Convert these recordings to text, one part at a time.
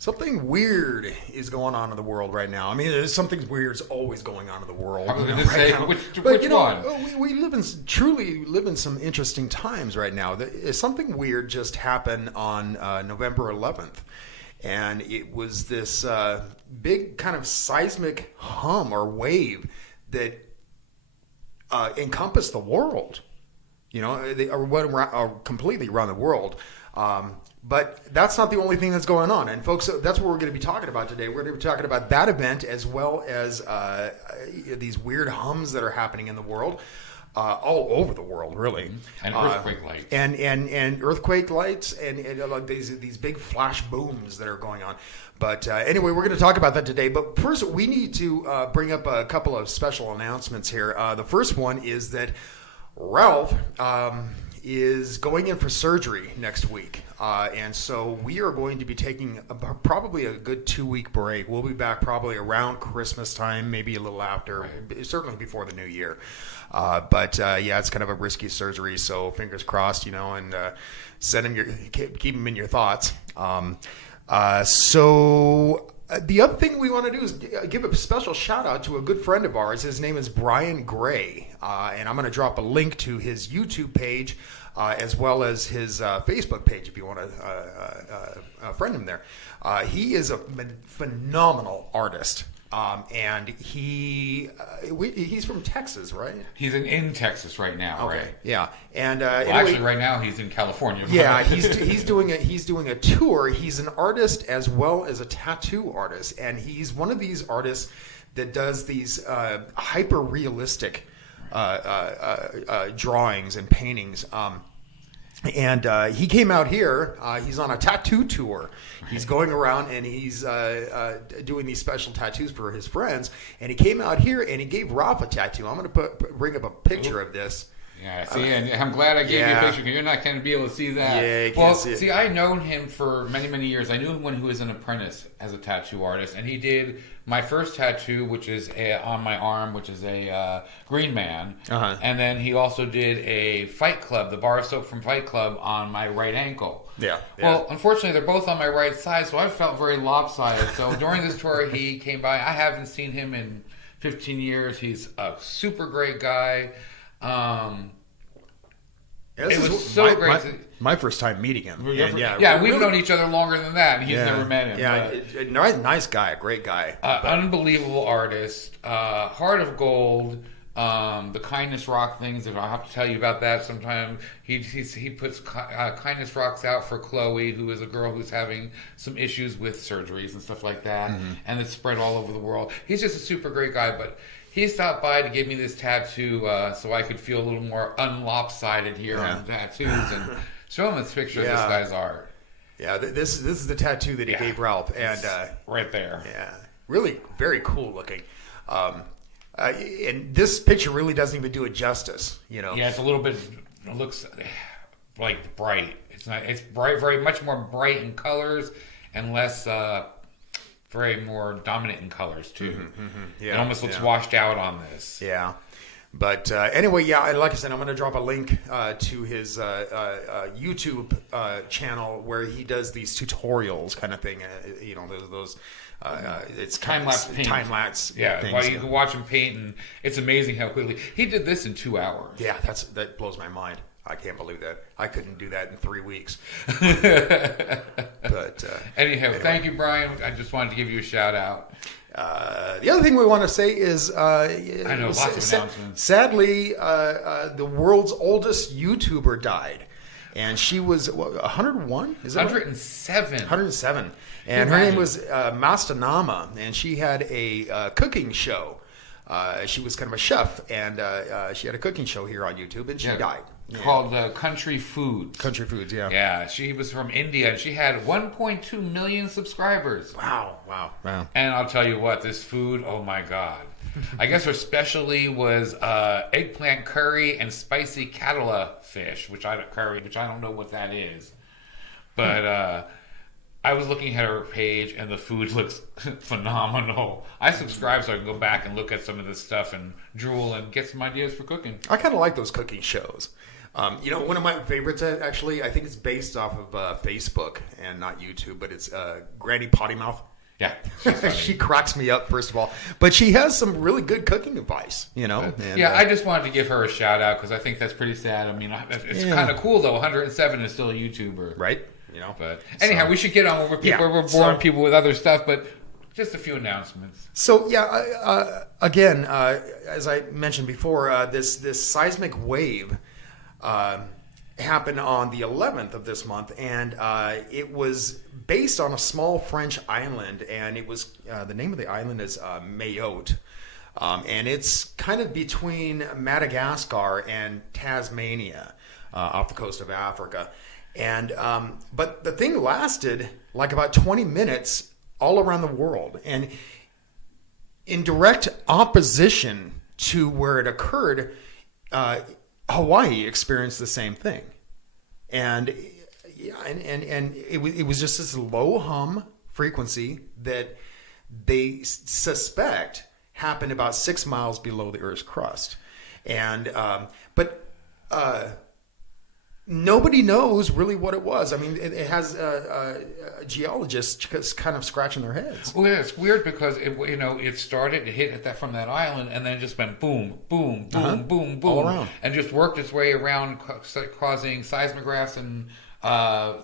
Something weird is going on in the world right now. I mean, there's something weird's always going on in the world. I was going to say, now. which one? We truly live in some interesting times right now. Something weird just happened on November 11th. And it was this big kind of seismic hum or wave that encompassed the world. Or completely around the world. But that's not the only thing that's going on. And folks, that's what we're going to be talking about today. We're going to be talking about that event as well as these weird hums that are happening in the world, all over the world, really. And earthquake lights. And earthquake lights and like these big flash booms that are going on. But anyway, we're going to talk about that today. But first, we need to bring up a couple of special announcements here. The first one is that Ralph is going in for surgery next week. And so we are going to be taking probably a good 2-week break. We'll be back probably around Christmas time, maybe a little after, certainly before the new year. But it's kind of a risky surgery. So fingers crossed, and keep him in your thoughts. The other thing we want to do is give a special shout out to a good friend of ours. His name is Brian Gray, and I'm going to drop a link to his YouTube page as well as his Facebook page if you want to friend him there. He is a phenomenal artist. And he's from Texas, right? He's in Texas right now, okay. Right? Yeah, and actually, right now he's in California. Yeah, he's doing a tour. He's an artist as well as a tattoo artist, and he's one of these artists that does these hyper realistic drawings and paintings. And he came out here. He's on a tattoo tour. He's going around and he's doing these special tattoos for his friends. And he came out here and he gave Ralph a tattoo. I'm going to bring up a picture of this. Yeah, see, and I'm glad I gave you a picture because you're not going to be able to see that. Yeah, you can't see it. See, I've known him for many, many years. I knew him when he was an apprentice as a tattoo artist, and he did my first tattoo, which is on my arm, which is a Green Man. Uh-huh. And then he also did a Fight Club, the bar of soap from Fight Club, on my right ankle. Yeah. Well, unfortunately, they're both on my right side, so I felt very lopsided. So during this tour, he came by. I haven't seen him in 15 years. He's a super great guy. It was so great. My first time meeting him. We've known each other longer than that, and he's never met him. Yeah, nice guy, great guy. Unbelievable artist. Heart of Gold. The Kindness Rock things, if I have to tell you about that sometime. He puts Kindness Rocks out for Chloe, who is a girl who's having some issues with surgeries and stuff like that, and it's spread all over the world. He's just a super great guy, but he stopped by to give me this tattoo so I could feel a little more unlopsided here on the tattoos and show him this picture of this guy's art. Yeah, this is the tattoo that he gave Ralph, and right there. Yeah, really very cool looking. And this picture really doesn't even do it justice, Yeah, it's a little bit. It looks like bright. It's not. It's bright, very much more bright in colors and less. Very more dominant in colors too. Yeah, it almost looks washed out on this. Yeah, but anyway, like I said, I'm going to drop a link to his YouTube channel where he does these tutorials, kind of thing. Those. It's time-lapse paint. Time-lapse. Yeah, things, while you can watch him paint, and it's amazing how quickly he did this in 2 hours. Yeah, that blows my mind. I can't believe that. I couldn't do that in 3 weeks. But anyhow, thank you, Brian. I just wanted to give you a shout out. The other thing we want to say is, I know lots of announcements. Sadly, the world's oldest YouTuber died, and she was 101. Is that 107? 107, and her name was Mastanama, and she had a cooking show. She was kind of a chef, and she had a cooking show here on YouTube, and she died. Called Country Foods. Country Foods, yeah. Yeah, she was from India, and she had 1.2 million subscribers. Wow. And I'll tell you what, this food, oh my God. I guess her specialty was eggplant curry and spicy Katala fish, which I don't know what that is. But I was looking at her page, and the food looks phenomenal. I subscribe so I can go back and look at some of this stuff and drool and get some ideas for cooking. I kind of like those cooking shows. One of my favorites, actually, I think it's based off of Facebook and not YouTube, but it's Granny Pottymouth. Yeah, she cracks me up, first of all. But she has some really good cooking advice, And, yeah, I just wanted to give her a shout out because I think that's pretty sad. I mean, it's kind of cool, though. 107 is still a YouTuber. Right. But anyhow, we should get on with people. We're boring people with other stuff, but just a few announcements. So, again, as I mentioned before, this seismic wave happened on the 11th of this month, and it was based on a small French island, and it was the name of the island is Mayotte, and it's kind of between Madagascar and Tasmania, off the coast of Africa, and but the thing lasted like about 20 minutes all around the world, and in direct opposition to where it occurred, Hawaii experienced the same thing, and it was just this low hum frequency that they suspect happened about 6 miles below the Earth's crust, and but nobody knows really what it was. I mean, it has geologists just kind of scratching their heads. Well, yeah, it's weird because it started, it hit from that island, and then it just went boom, boom, boom, boom, boom, all around, and just worked its way around, causing seismographs and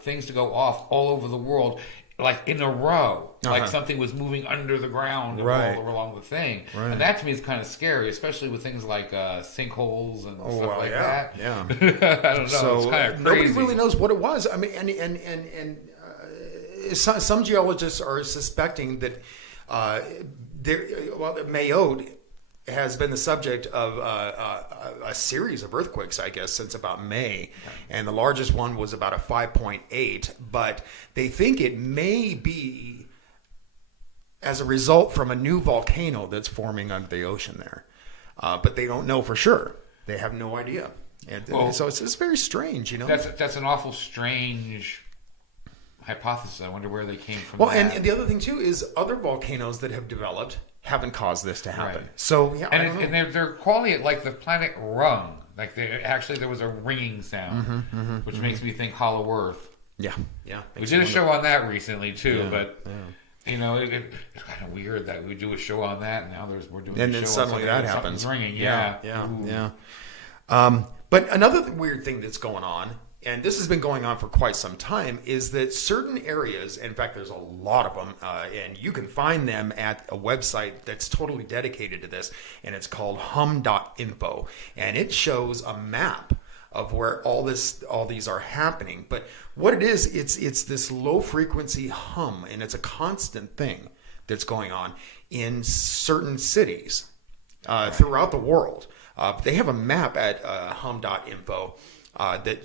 things to go off all over the world, like in a row, like something was moving under the ground all along the thing. Right. And that to me is kind of scary, especially with things like sinkholes and stuff like that. Yeah. I don't know. So it's kind of crazy. Nobody really knows what it was. I mean, and some geologists are suspecting that Mayotte has been the subject of a series of earthquakes, I guess, since about May. And the largest one was about a 5.8. But they think it may be as a result from a new volcano that's forming under the ocean there. But they don't know for sure. They have no idea. And so it's very strange, That's an awful strange hypothesis. I wonder where they came from. Well, and the other thing, too, is other volcanoes that have developed haven't caused this to happen. Right. So, and they're calling it like the planet rung. Like there was a ringing sound, which makes me think Hollow Earth. Yeah. We did a show on that recently too, but it's kind of weird that we do a show on that, and now we're doing. And a then show suddenly on that happens. Ringing, yeah. But another weird thing that's going on, and this has been going on for quite some time, is that certain areas, in fact, there's a lot of them, and you can find them at a website that's totally dedicated to this, and it's called hum.info, and it shows a map of where all these are happening. But what it is, it's this low frequency hum, and it's a constant thing that's going on in certain cities throughout the world. They have a map at hum.info that.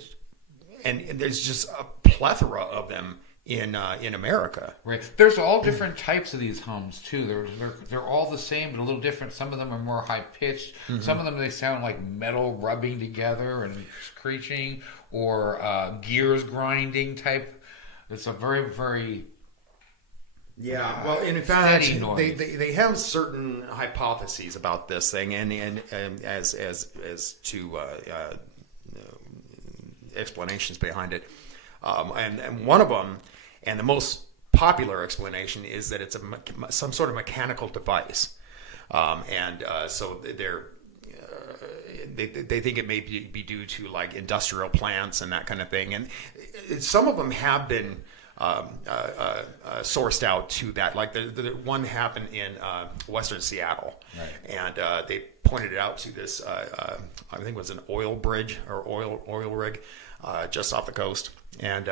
And there's just a plethora of them in America. Right. There's all different types of these hums too. They're all the same, but a little different. Some of them are more high pitched. Some of them they sound like metal rubbing together and screeching, or gears grinding type. It's a very, very well, in fact, they have certain hypotheses about this thing, and as to explanations behind it, and one of them, and the most popular explanation, is that it's some sort of mechanical device, so they think it may be due to like industrial plants and that kind of thing, and some of them have been sourced out to that. Like the one happened in western Seattle, and they pointed it out to this I think it was an oil bridge or oil rig just off the coast, and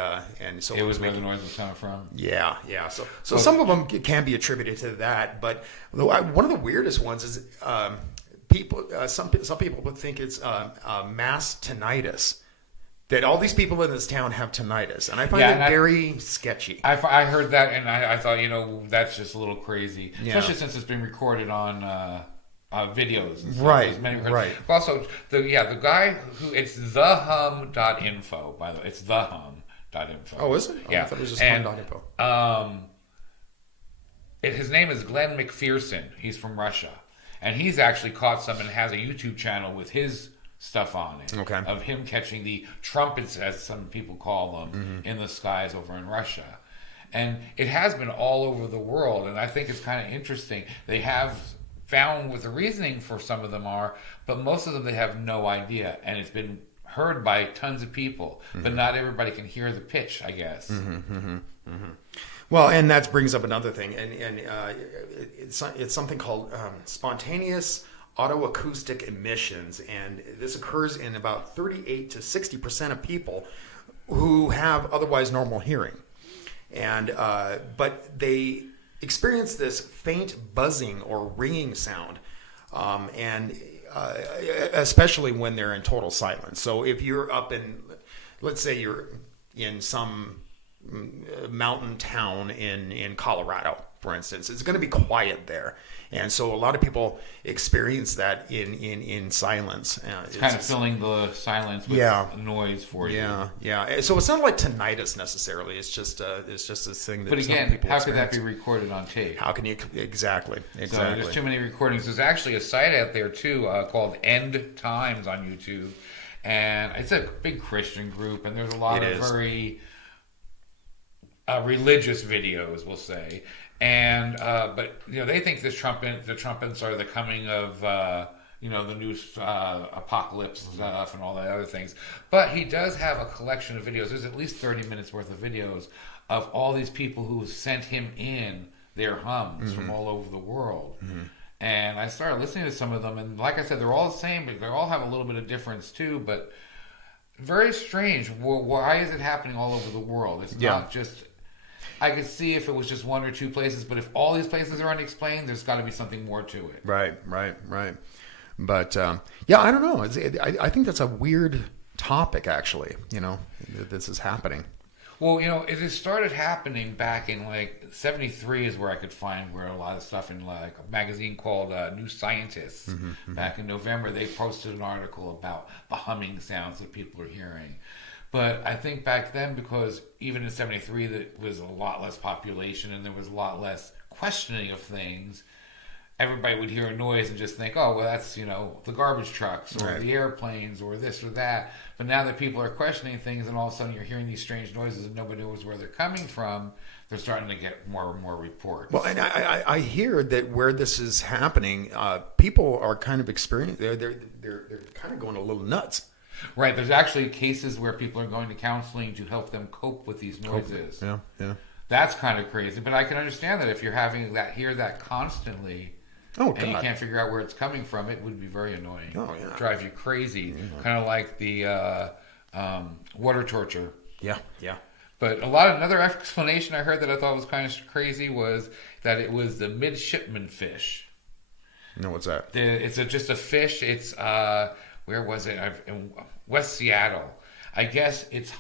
so it was where the noise was coming from. Yeah. So some of them can be attributed to that, but one of the weirdest ones is some people would think it's mass tinnitus. That all these people in this town have tinnitus, and I find it very sketchy. I heard that, and I thought, that's just a little crazy, especially since it's been recorded on videos. And stuff. Right. Also, the guy who, it's thehum.info, by the way. It's thehum.info. Oh, is it? Yeah. I thought it was just hum.info. His name is Glenn McPherson. He's from Russia, and he's actually caught some and has a YouTube channel with his stuff on it. Okay. Of him catching the trumpets, as some people call them, in the skies over in Russia. And it has been all over the world, and I think it's kind of interesting. They have found what the reasoning for some of them are, but most of them they have no idea, and it's been heard by tons of people, but not everybody can hear the pitch, I guess. Well, and that brings up another thing, and it's something called spontaneous autoacoustic emissions, and this occurs in about 38 to 60% of people who have otherwise normal hearing, and but they experience this faint buzzing or ringing sound, and especially when they're in total silence. So if you're up in, let's say you're in some mountain town in Colorado, for instance, it's going to be quiet there, and so a lot of people experience that in silence. It's kind of filling the silence with noise for you. Yeah. So it's not like tinnitus necessarily. It's just this thing that. But again, how could that be recorded on tape? How can you exactly? So there's too many recordings. There's actually a site out there too called End Times on YouTube, and it's a big Christian group, and there's a lot of very religious videos, we'll say, and but they think the trumpets are the coming of the new apocalypse stuff and all the other things. But he does have a collection of videos. There's at least 30 minutes worth of videos of all these people who sent him in their hums from all over the world. And I started listening to some of them, and like I said, they're all the same, but they all have a little bit of difference too. But very strange. Why is it happening all over the world? It's not just. I could see if it was just one or two places, but if all these places are unexplained, there's got to be something more to it. Right. But I don't know. I think that's a weird topic, actually. That this is happening. Well, it has started happening back in like 73 is where I could find where a lot of stuff in like a magazine called New Scientist. Back in November, they posted an article about the humming sounds that people are hearing. But I think back then, because even in 73, there was a lot less population and there was a lot less questioning of things, everybody would hear a noise and just think, oh, well, that's, the garbage trucks or the airplanes or this or that. But now that people are questioning things and all of a sudden you're hearing these strange noises and nobody knows where they're coming from, they're starting to get more and more reports. Well, and I hear that where this is happening, people are kind of experiencing, they're kind of going a little nuts. Right, there's actually cases where people are going to counseling to help them cope with these noises. Yeah. That's kind of crazy, but I can understand that if you're having hear that constantly, and you can't figure out where it's coming from, it would be very annoying. Oh yeah, drive you crazy, kind of like the water torture. Yeah. But another explanation I heard that I thought was kind of crazy was that it was the midshipman fish. What's that? It's just a fish. It's where was it? In West Seattle. I guess its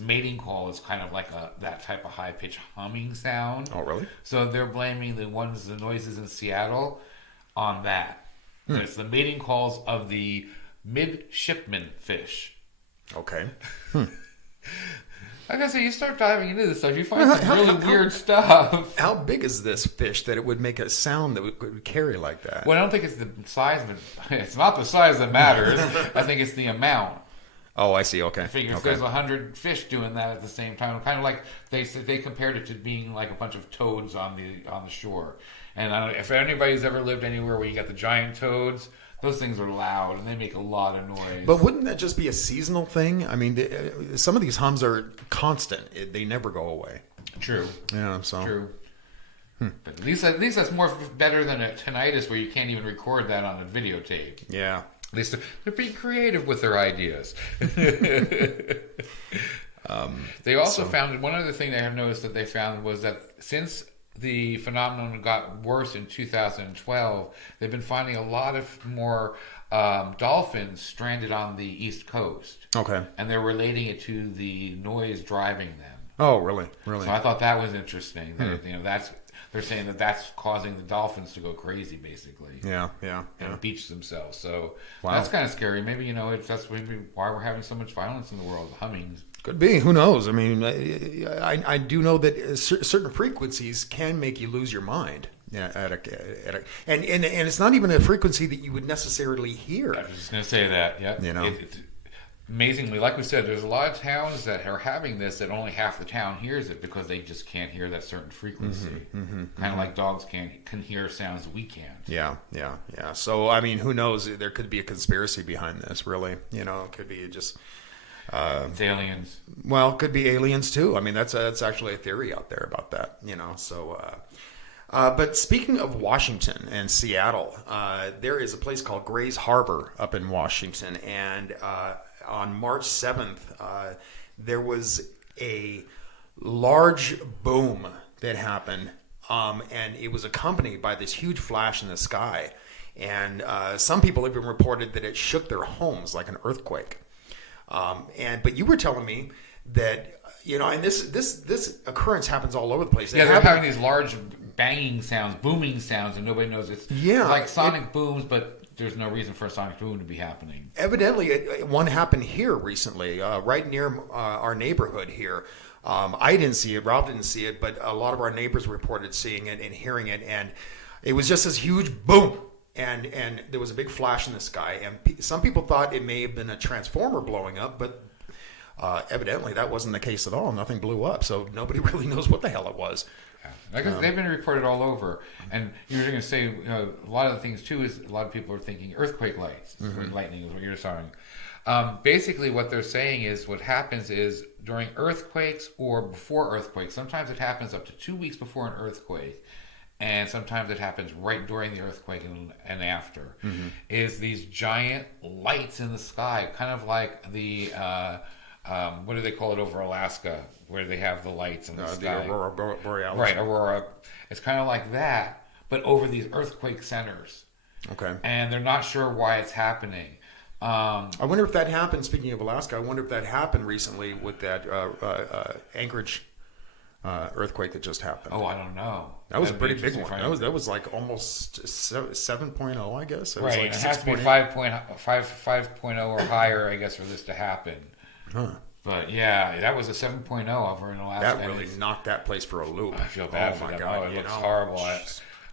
mating call is kind of like that type of high-pitched humming sound. Oh, really? So they're blaming the noises in Seattle on that. So it's the mating calls of the midshipman fish. Okay. Like I said, you start diving into this stuff, you find some really weird stuff. How big is this fish that it would make a sound that would carry like that? Well, I don't think it's the size of it. It's not the size that matters. I think it's the amount. Oh, I see. Okay. I figure if there's 100 fish doing that at the same time, kind of like they compared it to being like a bunch of toads on the shore. And I don't know, if anybody's ever lived anywhere where you got the giant toads, those things are loud and they make a lot of noise. But wouldn't that just be a seasonal thing? I mean, some of these hums are constant; they never go away. True. Yeah. So. True. But at least that's better than a tinnitus where you can't even record that on a videotape. Yeah. At least they're being creative with their ideas. They also found one other thing they have noticed that they found was that since the phenomenon got worse in 2012, they've been finding a lot of more dolphins stranded on the East Coast. Okay. And they're relating it to the noise driving them. Oh, really? Really? So I thought that was interesting. That, they're saying that's causing the dolphins to go crazy, basically. Yeah. And beach themselves. So that's kind of scary. Maybe, that's maybe why we're having so much violence in the world. Hummings. Could be. Who knows? I mean, I do know that certain frequencies can make you lose your mind. Yeah, and it's not even a frequency that you would necessarily hear. I was just going to say that. Yeah, it's amazingly, like we said, there's a lot of towns that are having this that only half the town hears it because they just can't hear that certain frequency. Kind of like dogs can hear sounds we can't. Yeah. So I mean, who knows? There could be a conspiracy behind this. Really, it could be just. It's aliens. Well, it could be aliens too. I mean, that's actually a theory out there about that. So. But speaking of Washington and Seattle, there is a place called Grays Harbor up in Washington, and on March 7th, there was a large boom that happened, and it was accompanied by this huge flash in the sky, and some people even reported that it shook their homes like an earthquake. But you were telling me that and this occurrence happens all over the place. Yeah, they're having these large banging sounds, booming sounds, and nobody knows it's like sonic booms, but there's no reason for a sonic boom to be happening. Evidently, one happened here recently, right near our neighborhood here. I didn't see it, Rob didn't see it, but a lot of our neighbors reported seeing it and hearing it, and it was just this huge boom. And there was a big flash in the sky, and some people thought it may have been a transformer blowing up, but evidently that wasn't the case at all. Nothing blew up, so nobody really knows what the hell it was. I guess they've been reported all over, and you were going to say a lot of the things too is a lot of people are thinking earthquake lights, lightning is what you're saying. Basically, what they're saying is what happens is during earthquakes or before earthquakes. Sometimes it happens up to 2 weeks before an earthquake, and sometimes it happens right during the earthquake and after. Is these giant lights in the sky, kind of like the what do they call it over Alaska, where they have the lights in the sky? The Aurora Borealis. Right, Aurora. It's kind of like that, but over these earthquake centers. Okay. And they're not sure why it's happening. I wonder if that happened, speaking of Alaska, I wonder if that happened recently with that Anchorage earthquake that just happened. Oh, I don't know. That was a pretty big one. That was like almost 7.0, I guess. It was right, like it has to be 5.0 or higher, I guess, for this to happen. Huh. But yeah, that was a 7.0 over in Alaska. That really knocked that place for a loop. I feel bad for them. God, it looks horrible. I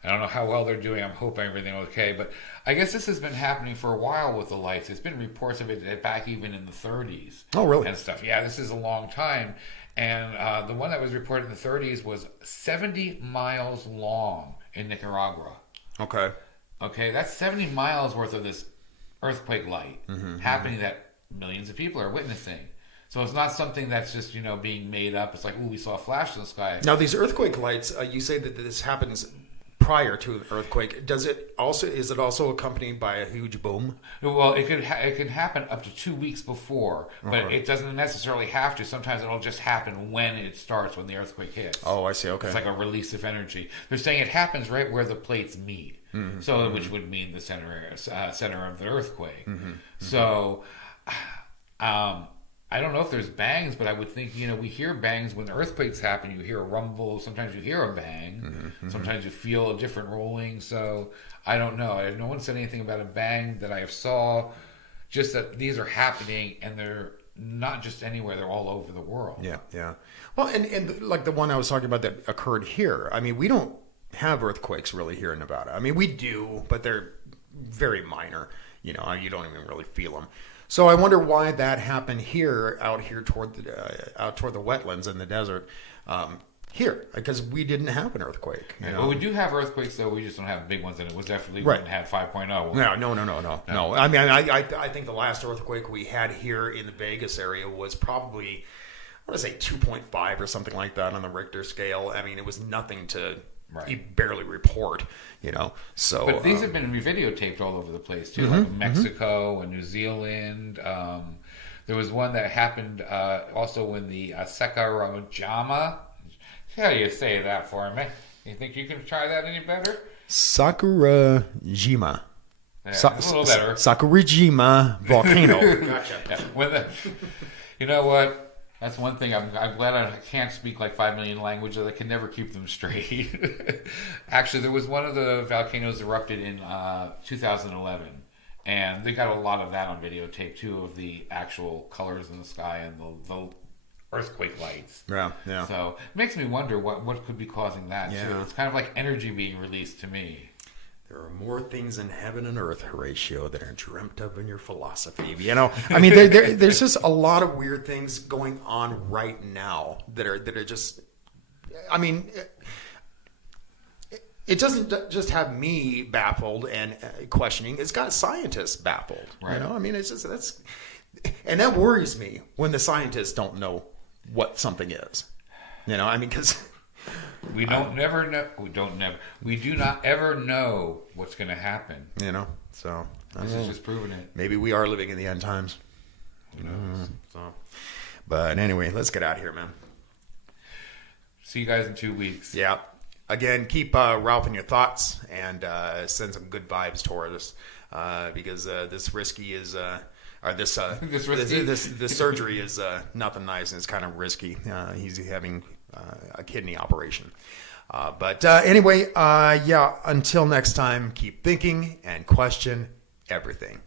don't know how well they're doing. I'm hoping everything okay. But I guess this has been happening for a while with the lights. There's been reports of it back even in the 30s. Oh, really? And stuff. Yeah, this is a long time. And the one that was reported in the 30s was 70 miles long in Nicaragua. Okay. Okay, that's 70 miles worth of this earthquake light happening that millions of people are witnessing. So it's not something that's just, being made up. It's like, we saw a flash in the sky. Now, these earthquake lights, you say that this happens prior to an earthquake. Is it also accompanied by a huge boom? Well, it can happen up to 2 weeks before, but it doesn't necessarily have to. Sometimes it'll just happen when it starts, when the earthquake hits. Oh, I see. Okay. It's like a release of energy. They're saying it happens right where the plates meet, which would mean the center of the earthquake. So, I don't know if there's bangs, but I would think, we hear bangs when the earthquakes happen. You hear a rumble. Sometimes you hear a bang. Sometimes you feel a different rolling. So I don't know. No one said anything about a bang that I saw. Just that these are happening, and they're not just anywhere. They're all over the world. Yeah. Well, and like the one I was talking about that occurred here. I mean, we don't have earthquakes really here in Nevada. I mean, we do, but they're very minor. You don't even really feel them. So I wonder why that happened out here toward the wetlands in the desert, here, because we didn't have an earthquake. Well, we do have earthquakes, though. We just don't have big ones, and it was definitely when it had 5.0. No. I mean, I think the last earthquake we had here in the Vegas area was probably, I want to say 2.5 or something like that on the Richter scale. I mean, it was nothing to barely report, So, but these have been videotaped all over the place too, like Mexico and New Zealand. There was one that happened also in the Sakurajima. How do you say that for me? You think you can try that any better? Sakurajima. Yeah, a little better. Sakurajima volcano. Gotcha. You know what? That's one thing. I'm glad I can't speak like 5 million languages. I can never keep them straight. Actually, there was one of the volcanoes erupted in 2011, and they got a lot of that on videotape too, of the actual colors in the sky and the earthquake lights. Yeah, yeah. So it makes me wonder what could be causing that too. Yeah. It's kind of like energy being released to me. There are more things in heaven and earth, Horatio, that are dreamt of in your philosophy. You know, I mean, there's just a lot of weird things going on right now that are just. I mean, it doesn't just have me baffled and questioning. It's got scientists baffled. Right. You know, I mean, it's just and that worries me when the scientists don't know what something is. You know, I mean, because. We do not ever know what's going to happen. You know, so This is just proving it. maybe we are living in the end times. Who knows? So, but anyway, let's get out of here, man. See you guys in 2 weeks. Yeah. Again, keep Ralph in your thoughts and send some good vibes toward us because this risky is. Or this this surgery is nothing nice and it's kind of risky. He's having a kidney operation. But anyway, yeah, until next time, keep thinking and question everything.